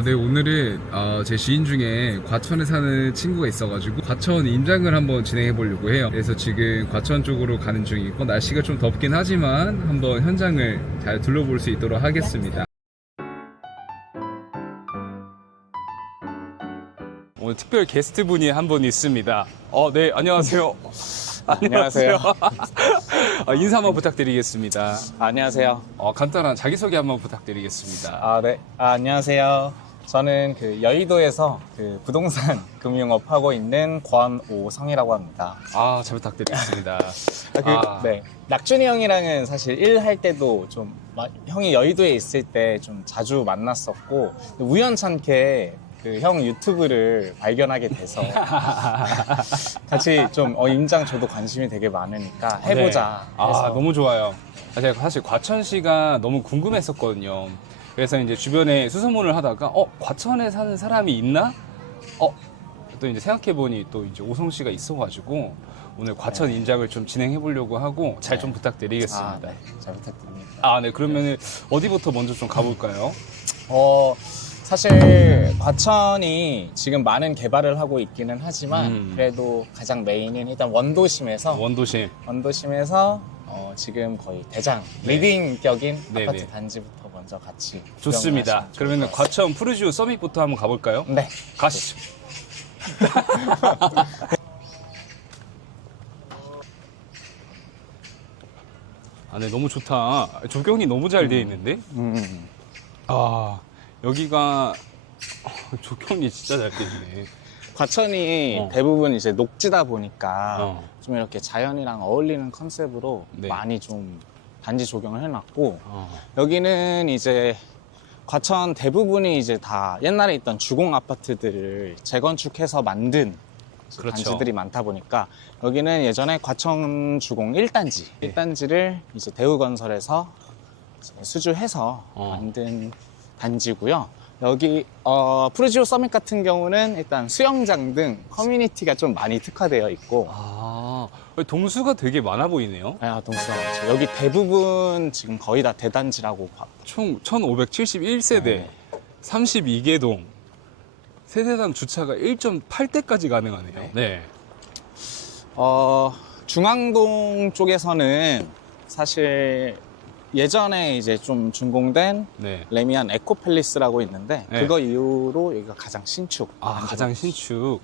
네, 오늘은 제 지인 중에 과천에 사는 친구가 있어가지고 과천 임장을 한번 진행해 보려고 해요. 그래서 지금 과천 쪽으로 가는 중이고, 날씨가 좀 덥긴 하지만 한번 현장을 잘 둘러볼 수 있도록 하겠습니다. 오늘 특별 게스트 분이 한 분 있습니다. 네, 안녕하세요. 안녕하세요. 인사 한번 부탁드리겠습니다. 안녕하세요. 간단한 자기소개 한번 부탁드리겠습니다. 네. 안녕하세요. 저는 여의도에서 부동산 금융업 하고 있는 권오성이라고 합니다. 잘 부탁드리겠습니다. 네. 낙준이 형이랑은 사실 일할 때도 형이 여의도에 있을 때 좀 자주 만났었고, 우연찮게 형 유튜브를 발견하게 돼서 같이 임장 저도 관심이 되게 많으니까 해보자 해서. 너무 좋아요. 제가 사실 과천시가 너무 궁금했었거든요. 그래서 이제 주변에 수소문을 하다가 과천에 사는 사람이 있나? 또 이제 생각해보니 또 이제 오성 씨가 있어가지고 오늘 과천 임장을 좀 진행해 보려고 하고 잘 좀 부탁드리겠습니다. 네. 잘 부탁드립니다. 네. 그러면 어디부터 먼저 좀 가볼까요? 사실 과천이 지금 많은 개발을 하고 있기는 하지만 그래도 가장 메인은 일단 원도심에서 지금 거의 대장 리딩격인 아파트 단지부터 먼저 같이 좋습니다. 그러면 과천 푸르지오 서밋부터 한번 가볼까요? 네, 가시죠. 네, 너무 좋다. 조경이 너무 잘 되어 있는데? 여기가 조경이 진짜 잘 되어 있네. 과천이 대부분 이제 녹지다 보니까 좀 이렇게 자연이랑 어울리는 컨셉으로 네. 많이 좀 단지 조경을 해놨고, 여기는 이제 과천 대부분이 이제 다 옛날에 있던 주공 아파트들을 재건축해서 만든 그렇죠. 단지들이 많다 보니까 여기는 예전에 과천 주공 1단지, 네. 1단지를 이제 대우건설에서 수주해서 만든 단지고요. 여기 푸르지오 서밋 같은 경우는 일단 수영장 등 커뮤니티가 좀 많이 특화되어 있고, 동수가 되게 많아 보이네요. 동수가 많죠. 여기 대부분 지금 거의 다 대단지라고 총 1571세대, 32개 동, 세대당 주차가 1.8대까지 가능하네요. 네. 중앙동 쪽에서는 사실 예전에 이제 좀 준공된 레미안 에코팰리스라고 있는데 그거 이후로 여기가 가장 신축. 가장 신축.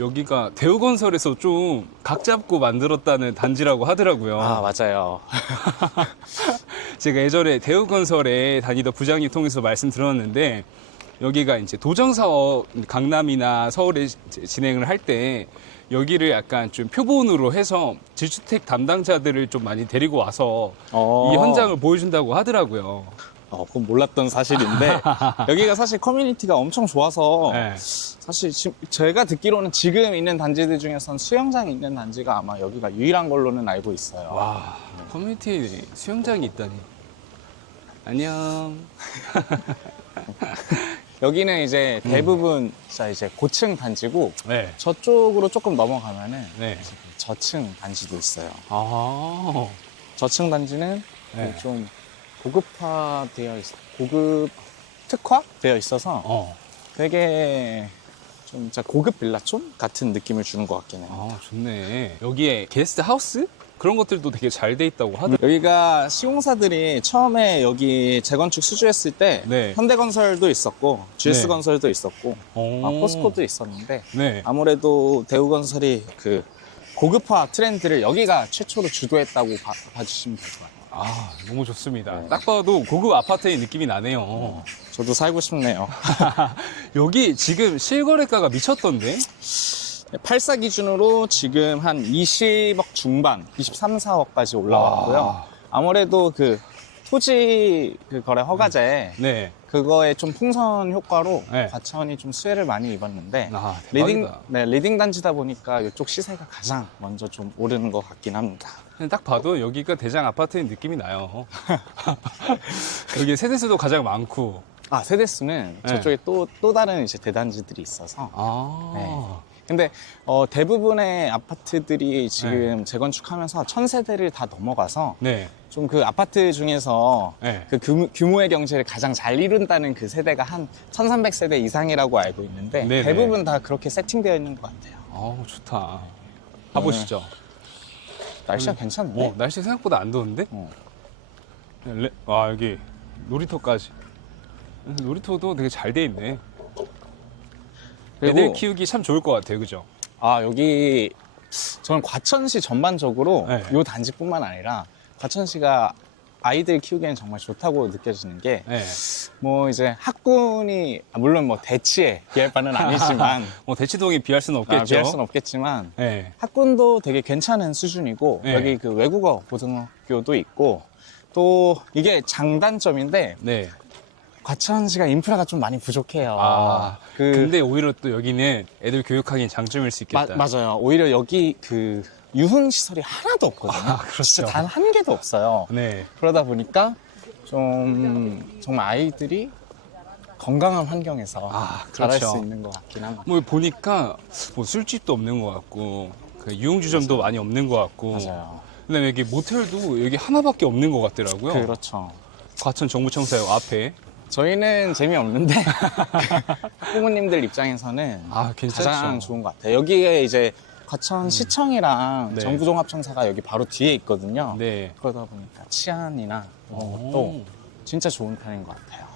여기가 대우건설에서 좀 각 잡고 만들었다는 단지라고 하더라고요. 맞아요. 제가 예전에 대우건설에 다니던 부장님 통해서 말씀 들었는데, 여기가 이제 도정사업 강남이나 서울에 진행을 할 때 여기를 약간 좀 표본으로 해서 질주택 담당자들을 좀 많이 데리고 와서 이 현장을 보여준다고 하더라고요. 그건 몰랐던 사실인데 여기가 사실 커뮤니티가 엄청 좋아서 사실 제가 듣기로는 지금 있는 단지들 중에선 수영장이 있는 단지가 아마 여기가 유일한 걸로는 알고 있어요. 커뮤니티에 수영장이 있다니. 안녕. 여기는 이제 대부분 이제 고층 단지고, 저쪽으로 조금 넘어가면은 저층 단지도 있어요. 저층 단지는 좀 고급 특화되어 있어서 되게 좀 진짜 고급 빌라촌 같은 느낌을 주는 것 같긴 해요. 좋네. 여기에 게스트 하우스? 그런 것들도 되게 잘 돼 있다고 하더라고요. 여기가 시공사들이 처음에 여기 재건축 수주했을 때 현대건설도 있었고 GS건설도 있었고 포스코도 있었는데 아무래도 대우건설이 고급화 트렌드를 여기가 최초로 주도했다고 봐주시면 될 것 같아요. 너무 좋습니다. 딱 봐도 고급 아파트의 느낌이 나네요. 저도 살고 싶네요. 여기 지금 실거래가가 미쳤던데? 84 기준으로 지금 한 20억 중반, 23, 4억까지 올라왔고요. 아무래도 토지 거래 허가제 그거에 좀 풍선 효과로 과천이 좀 수혜를 많이 입었는데, 리딩 단지다 보니까 이쪽 시세가 가장 먼저 좀 오르는 것 같긴 합니다. 딱 봐도 여기가 대장 아파트의 느낌이 나요. 여기 세대수도 가장 많고. 세대수는 저쪽에 또 다른 이제 대단지들이 있어서 근데 대부분의 아파트들이 지금 재건축하면서 1000세대를 다 넘어가서 네. 좀 그 아파트 중에서 네. 그 규모의 경제를 가장 잘 이룬다는 그 세대가 한 1300세대 이상이라고 알고 있는데 네네. 대부분 다 그렇게 세팅되어 있는 것 같아요. 어우, 좋다. 가보시죠. 날씨가 괜찮네. 날씨 생각보다 안 더운데? 와, 여기 놀이터까지. 놀이터도 되게 잘 돼 있네. 그리고 애들 키우기 참 좋을 것 같아요, 그죠? 여기 저는 과천시 전반적으로 네. 이 단지뿐만 아니라 과천시가 아이들 키우기에는 정말 좋다고 느껴지는 게 네. 뭐 이제 학군이 물론 뭐 대치에 비할 바는 아니지만 뭐 대치동에 비할 수는 없겠죠. 비할 수는 없겠지만 네. 학군도 되게 괜찮은 수준이고 네. 여기 그 외국어 고등학교도 있고 또 이게 장단점인데 네. 과천시가 인프라가 좀 많이 부족해요. 근데 오히려 또 여기는 애들 교육하기엔 장점일 수 있겠다. 맞아요. 오히려 여기 그 유흥 시설이 하나도 없거든요. 그렇죠. 단 한 개도 없어요. 네. 그러다 보니까 좀 정말 아이들이 건강한 환경에서 자랄 그렇죠. 수 있는 것 같긴 합니다. 뭐 보니까 뭐 술집도 없는 것 같고 그 유흥주점도 많이 없는 것 같고. 맞아요. 그다음에 여기 모텔도 여기 하나밖에 없는 것 같더라고요. 그렇죠. 과천 정부청사역 앞에. 저희는 재미없는데 부모님들 입장에서는 괜찮죠. 가장 좋은 것 같아요. 여기에 이제 과천 시청이랑 네. 정부종합청사가 여기 바로 뒤에 있거든요. 네. 그러다 보니까 치안이나 이런 것도 진짜 좋은 편인 것 같아요.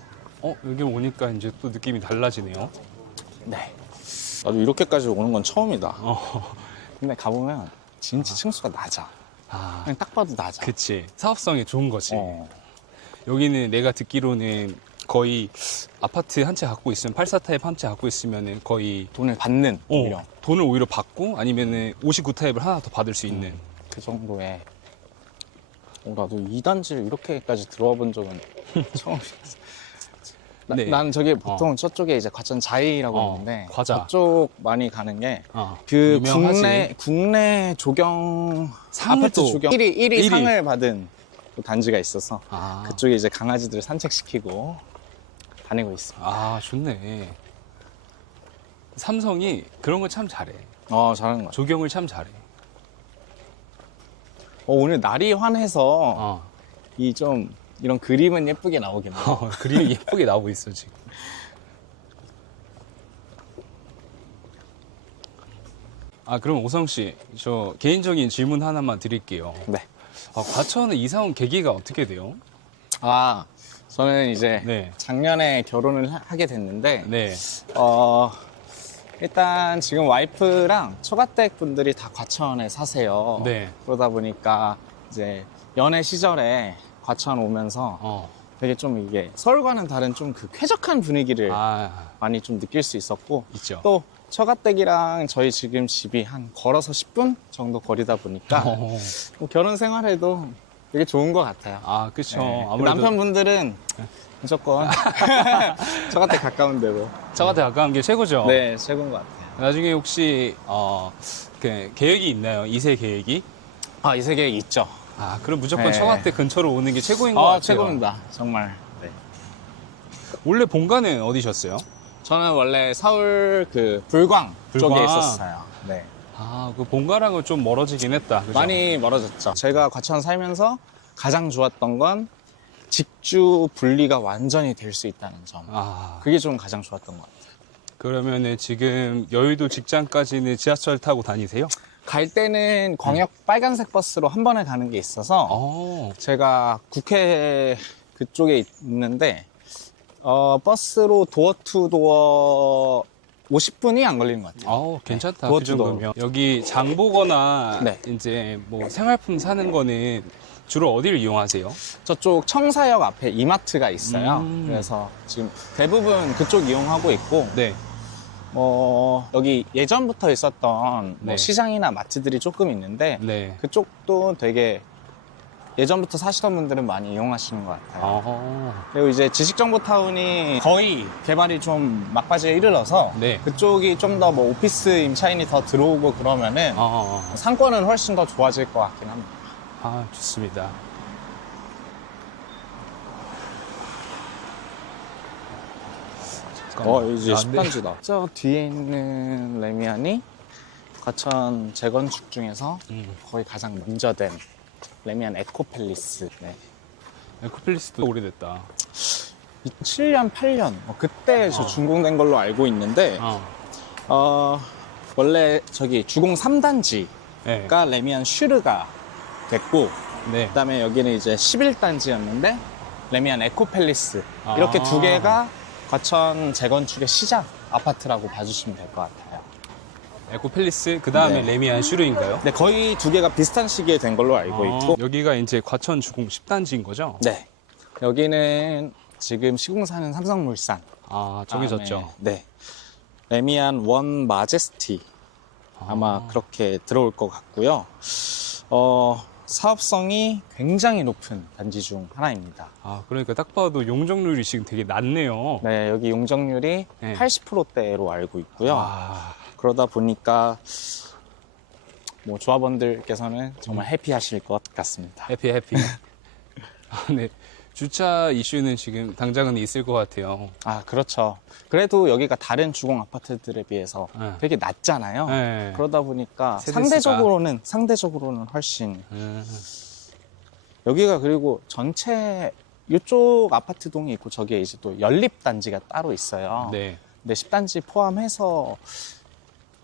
여기 오니까 이제 또 느낌이 달라지네요. 네. 나도 이렇게까지 오는 건 처음이다. 근데 가보면 진짜 층수가 낮아. 그냥 딱 봐도 낮아. 그치. 사업성이 좋은 거지. 어. 여기는 내가 듣기로는 거의 아파트 한 채 갖고 있으면 84타입 한 채 갖고 있으면은 거의 돈을 받는 오히려 돈을 오히려 받고 아니면은 59타입을 하나 더 받을 수 있는. 그 정도의. 나도 2단지를 이렇게까지 들어와 본 적은 처음이었어. 네. 난 저기 보통 저쪽에 이제 과천 자이라고 있는데 과자. 저쪽 많이 가는 게 그 국내 조경 아파트 조경 1위 상을 받은 그 단지가 있어서 그쪽에 이제 강아지들 산책시키고 다니고 있습니다. 좋네. 삼성이 그런 걸 참 잘해. 잘하는 것 같아요. 조경을 참 잘해. 오늘 날이 환해서 이런 그림은 예쁘게 나오긴 해. 그림이 예쁘게 나오고 있어 지금. 그럼 오성 씨, 저 개인적인 질문 하나만 드릴게요. 네. 과천에 이사 온 계기가 어떻게 돼요? 저는 이제 작년에 결혼을 하게 됐는데 네. 일단 지금 와이프랑 처가댁 분들이 다 과천에 사세요. 네. 그러다 보니까 이제 연애 시절에 과천 오면서 되게 좀 이게 서울과는 다른 좀 그 쾌적한 분위기를 많이 좀 느낄 수 있었고 있죠. 또 처가댁이랑 저희 지금 집이 한 걸어서 10분 정도 거리다 보니까 뭐 결혼 생활에도 되게 좋은 것 같아요. 그렇죠. 네. 아무래도 남편분들은 무조건 처가댁 가까운 데로. 저한테 가까운 게 최고죠. 네, 최고인 것 같아요. 나중에 혹시 그 계획이 있나요? 2세 계획이? 2세 계획 있죠. 그럼 무조건 네. 처가댁 근처로 오는 게 최고인 것 같아요. 최고입니다. 정말. 네. 원래 본가는 어디셨어요? 저는 원래 서울 그 불광 쪽에 있었어요. 네. 그 본가랑은 좀 멀어지긴 했다. 그죠? 많이 멀어졌죠. 제가 과천 살면서 가장 좋았던 건 직주 분리가 완전히 될 수 있다는 점. 그게 좀 가장 좋았던 것 같아요. 그러면은 지금 여의도 직장까지는 지하철 타고 다니세요? 갈 때는 광역 빨간색 버스로 한 번에 가는 게 있어서 제가 국회 그쪽에 있는데 버스로 도어 투 도어 50분이 안 걸리는 것 같아요. 괜찮다. 도어 그 투 도어. 정도면. 여기 장 보거나 네. 이제 뭐 생활품 사는 거는 주로 어디를 이용하세요? 저쪽 청사역 앞에 이마트가 있어요. 그래서 지금 대부분 그쪽 이용하고 있고 네. 여기 예전부터 있었던 네. 시장이나 마트들이 조금 있는데 네. 그쪽도 되게 예전부터 사시던 분들은 많이 이용하시는 것 같아요. 그리고 이제 지식정보타운이 거의 개발이 좀 막바지에 이르러서 네. 그쪽이 좀 더 뭐 오피스 임차인이 더 들어오고 그러면은 상권은 훨씬 더 좋아질 것 같긴 합니다. 좋습니다. 이제 10단지다. 저 뒤에 있는 레미안이 과천 재건축 중에서 거의 가장 먼저 된 레미안 에코팰리스. 네. 에코팰리스도 오래됐다. 2007년, 8년 그때 저 준공된 걸로 알고 있는데 원래 저기 주공 3단지가 네. 레미안 슈르가 됐고 네. 그다음에 여기는 이제 11단지였는데 레미안 에코팰리스 이렇게 두 개가 과천 재건축의 시작 아파트라고 봐주시면 될 것 같아요. 에코팰리스 그 다음에 네. 레미안 슈르인가요? 네, 거의 두 개가 비슷한 시기에 된 걸로 알고 있고 여기가 이제 과천 주공 10단지인 거죠? 네, 여기는 지금 시공사는 삼성물산. 아, 정해졌죠. 네, 레미안 원 마제스티 아마 그렇게 들어올 것 같고요. 사업성이 굉장히 높은 단지 중 하나입니다. 아, 그러니까 딱 봐도 용적률이 지금 되게 낮네요. 네, 여기 용적률이 네. 80%대로 알고 있고요. 아, 그러다 보니까 뭐 조합원들께서는 정말 해피하실 것 같습니다. 해피. 아, 네. 주차 이슈는 지금 당장은 있을 것 같아요. 아, 그렇죠. 그래도 여기가 다른 주공 아파트들에 비해서 네. 되게 낮잖아요. 네. 그러다 보니까 세대수가. 상대적으로는 훨씬 음, 여기가 그리고 전체 이쪽 아파트 동이 있고 저기에 이제 또 연립 단지가 따로 있어요. 네. 근데 10단지 포함해서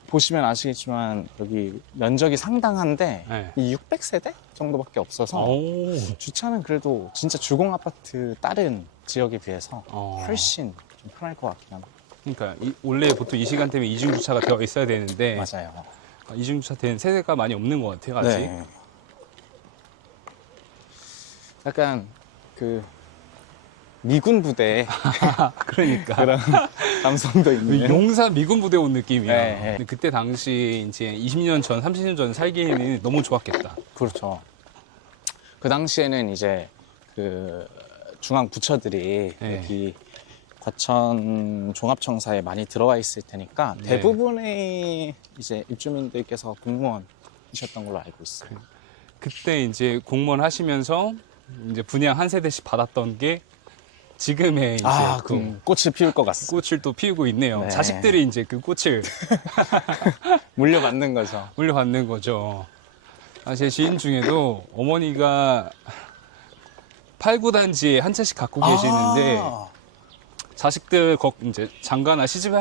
보시면 아시겠지만 여기 면적이 상당한데 네. 이 600세대 정도밖에 없어서 오. 주차는 그래도 진짜 주공 아파트 다른 지역에 비해서 훨씬 좀 편할 것 같긴 합니다. 그러니까 원래 보통 이 시간대면 이중 주차가 되어 있어야 되는데 맞아요. 이중 주차 된 세대가 많이 없는 것 같아요. 아직. 네. 약간 그 미군 부대 그러니까 그런 감성도 있는. 용산 미군 부대 온 느낌이야. 네, 네. 근데 그때 당시 이제 20년 전, 30년 전 살기에는 너무 좋았겠다. 그렇죠. 그 당시에는 이제 그 중앙 부처들이 네. 여기 과천 종합청사에 많이 들어와 있을 테니까 네. 대부분의 이제 입주민들께서 공무원이셨던 걸로 알고 있어요. 그때 이제 공무원 하시면서 이제 분양 한 세대씩 받았던 게 지금의 이제 또 꽃을 피울 것 같습니다. 꽃을 또 피우고 있네요. 네. 자식들이 이제 그 꽃을 물려받는 거죠. 물려받는 거죠. 아, 제 지인 중에도 어머니가 8, 9단지에 한 채씩 갖고 계시는데 자식들 이제 장가나 시집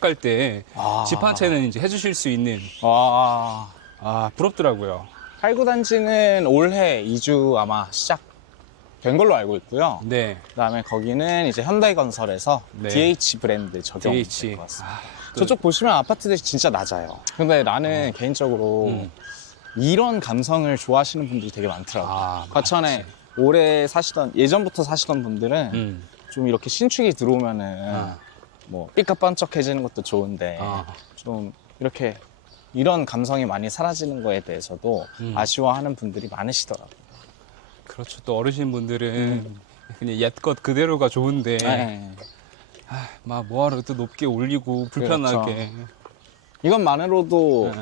갈 때 집 한 채는 이제 해주실 수 있는 부럽더라고요. 8, 9단지는 올해 이주 아마 시작된 걸로 알고 있고요. 네. 그다음에 거기는 이제 현대건설에서 네. DH 브랜드 적용될 DH. 것 같습니다. 저쪽 보시면 아파트들이 진짜 낮아요. 근데 나는 개인적으로 이런 감성을 좋아하시는 분들이 되게 많더라고요. 과천에 오래 사시던, 예전부터 사시던 분들은 좀 이렇게 신축이 들어오면은 뭐 삐까뻔쩍해지는 것도 좋은데 좀 이렇게 이런 감성이 많이 사라지는 거에 대해서도 아쉬워하는 분들이 많으시더라고요. 그렇죠. 또 어르신분들은 그냥 옛것 그대로가 좋은데 네. 막 뭐하러 또 높게 올리고 불편하게. 그렇죠. 이것만으로도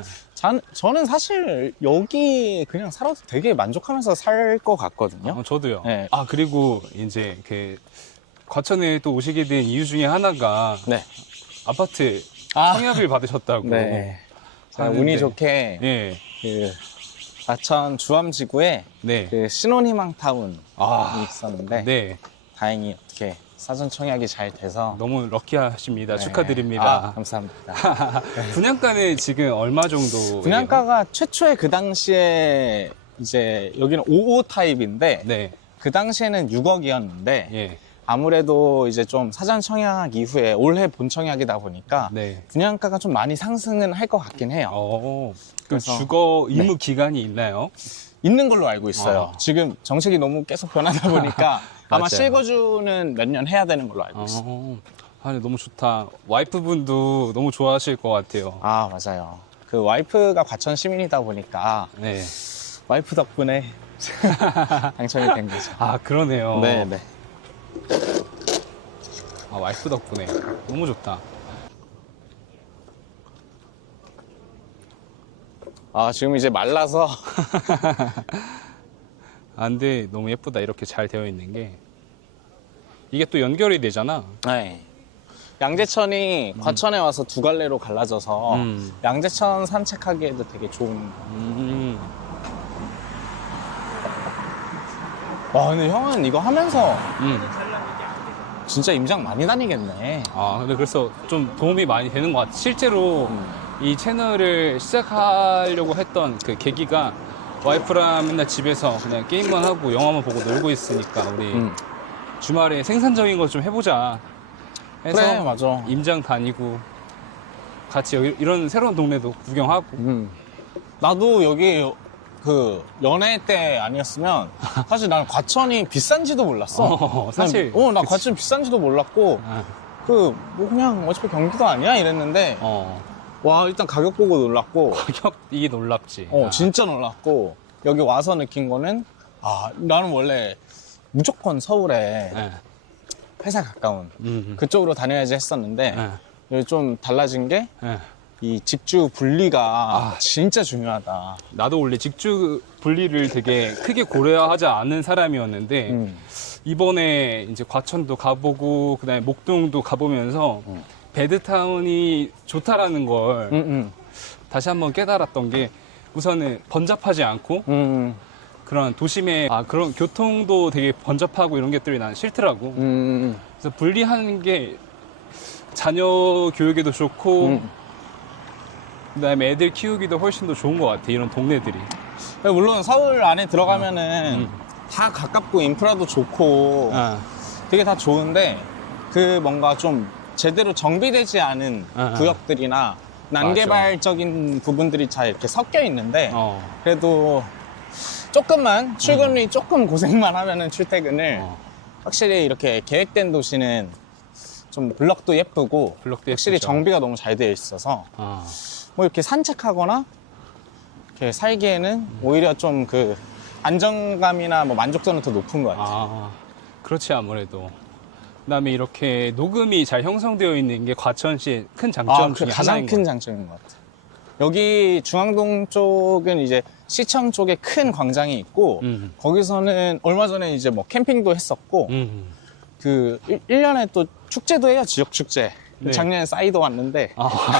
저는 사실 여기 그냥 살아도 되게 만족하면서 살 것 같거든요. 저도요. 네. 아, 그리고 이제 그 과천에 또 오시게 된 이유 중에 하나가 네. 아파트 청약을 받으셨다고. 네. 하는데. 운이 좋게 예. 그 과천 주암지구에 네. 그 신혼희망타운이 있었는데 네. 다행히 어떻게 사전 청약이 잘 돼서 너무 럭키하십니다. 네. 축하드립니다. 감사합니다. 분양가는 지금 얼마 정도? 분양가가 최초에 그 당시에 이제 여기는 55 타입인데 네. 그 당시에는 6억이었는데 예. 아무래도 이제 좀 사전 청약 이후에 올해 본 청약이다 보니까 네. 분양가가 좀 많이 상승은 할 것 같긴 해요. 그럼 그래서- 주거 의무 기간이 있나요? 있는 걸로 알고 있어요. 지금 정책이 너무 계속 변하다 보니까 아마 맞아요. 실거주는 몇 년 해야 되는 걸로 알고 있어요. 아니, 너무 좋다. 와이프분도 너무 좋아하실 것 같아요. 아, 맞아요. 그 와이프가 과천 시민이다 보니까 네. 와이프 덕분에 당첨이 된 거죠. 아, 그러네요. 네, 네. 아, 와이프 덕분에. 너무 좋다. 아, 지금 이제 말라서 아, 근데 너무 예쁘다. 이렇게 잘 되어 있는 게. 이게 또 연결이 되잖아. 네. 양재천이 과천에 와서 두 갈래로 갈라져서 음. 양재천 산책하기에도 되게 좋은. 와, 근데 형은 이거 하면서 진짜 임장 많이 다니겠네. 아, 근데 그래서 좀 도움이 많이 되는 것 같아. 실제로 이 채널을 시작하려고 했던 그 계기가 와이프랑 맨날 집에서 그냥 게임만 하고 영화만 보고 놀고 있으니까 우리 주말에 생산적인 거 좀 해보자 해서 그래, 맞아. 임장 다니고 같이 여기 이런 새로운 동네도 구경하고. 나도 여기 그 연애 때 아니었으면 사실 나는 과천이 비싼지도 몰랐어. 사실. 나 과천 비싼지도 몰랐고 아, 그 뭐 그냥 어차피 경기도 아니야 이랬는데 와, 일단 가격 보고 놀랐고 가격이 놀랍지. 진짜 놀랐고 여기 와서 느낀 거는 나는 원래 무조건 서울에 네. 회사 가까운 그쪽으로 다녀야지 했었는데 네. 여기 좀 달라진 게 네. 이 직주 분리가 진짜 중요하다. 나도 원래 직주 분리를 되게 크게 고려하지 않는 사람이었는데 이번에 이제 과천도 가보고 그다음에 목동도 가보면서 베드타운이 좋다라는 걸 다시 한번 깨달았던 게 우선은 번잡하지 않고 그런 도심의 그런 교통도 되게 번잡하고 이런 것들이 난 싫더라고. 그래서 분리하는 게 자녀 교육에도 좋고 그다음에 애들 키우기도 훨씬 더 좋은 것 같아. 이런 동네들이. 물론 서울 안에 들어가면은 다 가깝고 인프라도 좋고 되게 다 좋은데 그 뭔가 좀 제대로 정비되지 않은 구역들이나 난개발적인 부분들이 잘 이렇게 섞여 있는데 그래도 조금만 출근이 조금 고생만 하면은 출퇴근을 확실히 이렇게 계획된 도시는 좀 블럭도 예쁘고 확실히 예쁘죠. 정비가 너무 잘 되어 있어서 뭐 이렇게 산책하거나 이렇게 살기에는 오히려 좀 그 안정감이나 뭐 만족도는 더 높은 것 같아요. 그렇지 아무래도. 그다음에 이렇게 녹음이 잘 형성되어 있는 게 과천시의 큰 장점 중에 가장 하나인 큰 것 장점인 것 같아요. 여기 중앙동 쪽은 이제 시청 쪽에 큰 광장이 있고 거기서는 얼마 전에 이제 뭐 캠핑도 했었고 그 1년에 또 축제도 해요. 지역 축제. 네. 작년에 싸이도 왔는데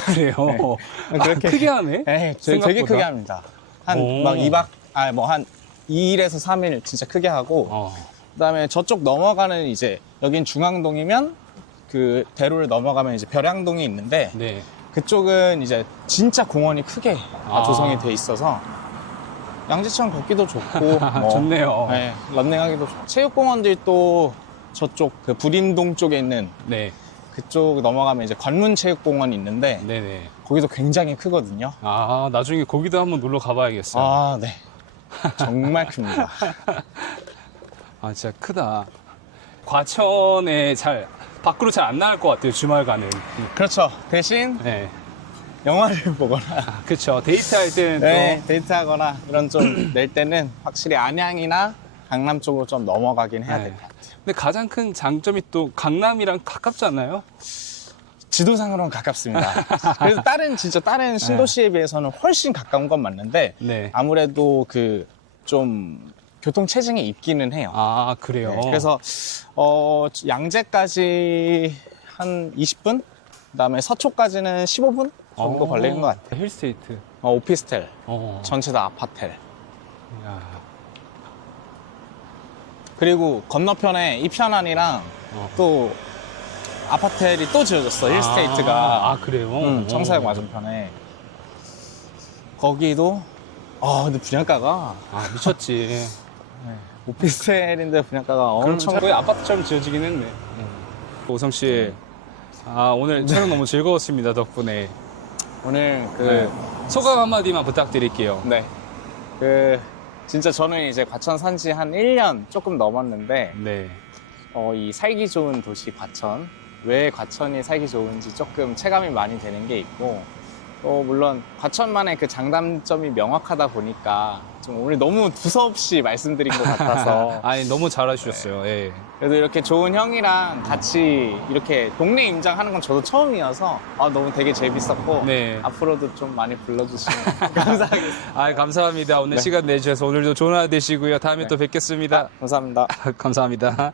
그래요? 네. 그렇게 크게 하네? 네, 되게 생각보다. 크게 합니다. 한 막 2박 한 2일에서 3일 진짜 크게 하고 그다음에 저쪽 넘어가는 이제 여긴 중앙동이면 그 대로를 넘어가면 이제 벼량동이 있는데 네. 그쪽은 이제 진짜 공원이 크게 다 조성이 돼 있어서 양재천 걷기도 좋고 뭐, 좋네요. 네, 런닝하기도 좋고 체육공원들이 또 저쪽 그 불인동 쪽에 있는 네. 그쪽 넘어가면 이제 관문체육공원이 있는데 네네. 거기도 굉장히 크거든요. 나중에 거기도 한번 놀러 가봐야겠어요. 네. 정말 큽니다. 진짜 크다. 과천에 밖으로 잘 안 나갈 것 같아요, 주말간은. 그렇죠. 대신 네. 영화를 보거나 그쵸. 데이트할 때는 네, 데이트하거나 이런 좀 낼 때는 확실히 안양이나 강남 쪽으로 좀 넘어가긴 해야 될 것 같아요. 근데 가장 큰 장점이 또 강남이랑 가깝지 않나요? 지도상으로는 가깝습니다. 그래서 다른 신도시에 비해서는 훨씬 가까운 건 맞는데 네. 아무래도 그 좀 교통 체증이 있기는 해요. 그래요? 네, 그래서 양재까지 한 20분? 그다음에 서초까지는 15분 정도 걸리는 것 같아요. 힐스테이트. 오피스텔 전체 다 아파텔. 야. 그리고 건너편에 이편안이랑 또 아파텔이 또 지어졌어. 힐스테이트가. 그래요? 청사역 맞은편에. 거기도 근데 분양가가 미쳤지. 오피스텔인데 분양가가 엄청 거의 아파트처럼 지어지긴 했네. 오성 씨, 오늘 촬영 너무 즐거웠습니다, 덕분에. 오늘 소감 한마디만 부탁드릴게요. 네. 진짜 저는 이제 과천 산지 한 1년 조금 넘었는데 네. 이 살기 좋은 도시 과천, 왜 과천이 살기 좋은지 조금 체감이 많이 되는 게 있고 물론 과천만의 그 장단점이 명확하다 보니까 좀 오늘 너무 두서없이 말씀드린 것 같아서 너무 잘하셨어요. 네. 그래도 이렇게 좋은 형이랑 같이 이렇게 동네 임장하는 건 저도 처음이어서 너무 되게 재밌었고 네. 앞으로도 좀 많이 불러주시면 감사하겠습니다. 감사합니다. 오늘 시간 내주셔서 오늘도 좋은 하루 되시고요. 다음에 또 뵙겠습니다. 감사합니다. 감사합니다.